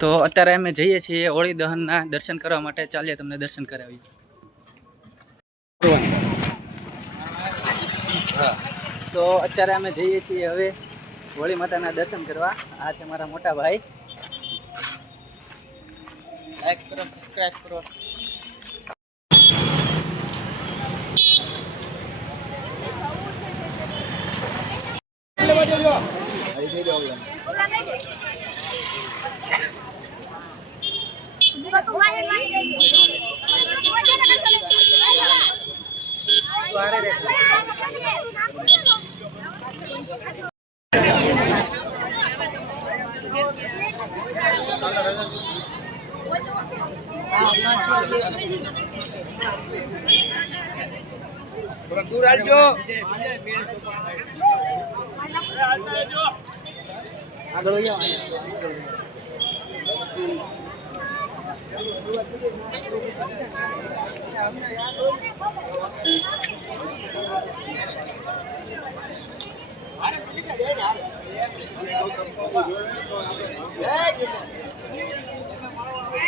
તો અત્યારે અમે જઈએ છીએ હોળી દહનના દર્શન કરવા માટે. ચાલીએ તમને દર્શન કરાવીએ. તો અત્યારે અમે જઈએ છીએ હવે હોળી માતાના દર્શન કરવા. આ છે મારા મોટા ભાઈ. લાઈક કરો, સબસ્ક્રાઇબ કરો.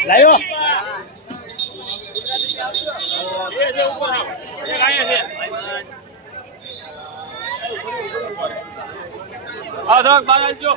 લાયો આ ધક બાલાજો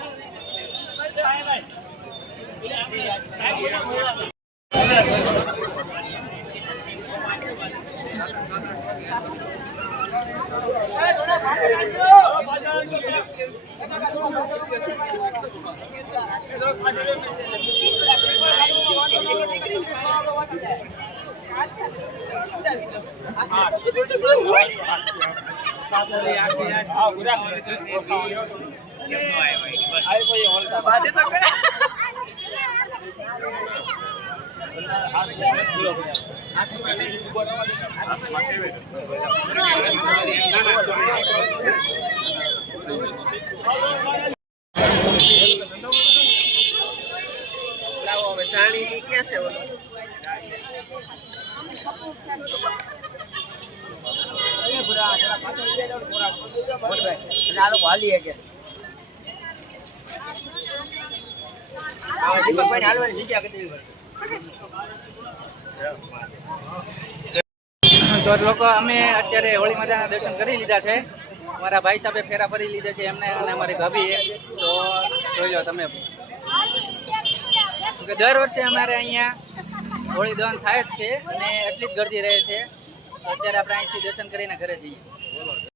તો લોકો અમે અત્યારે હોળી માતાના દર્શન કરી લીધા છે. મારા ભાઈ સાહેબે ફેરા ફરી લીધા છે એમને, અને અમારી ભાભીએ. તો જોઈ લો તમે કે દર વર્ષે અમારે અહીંયા હોળી દહન થાય જ છે અને એટલી જ ગરદી રહે છે. અત્યારે આપણે અહીંથી દર્શન કરીને ઘરે જઈએ.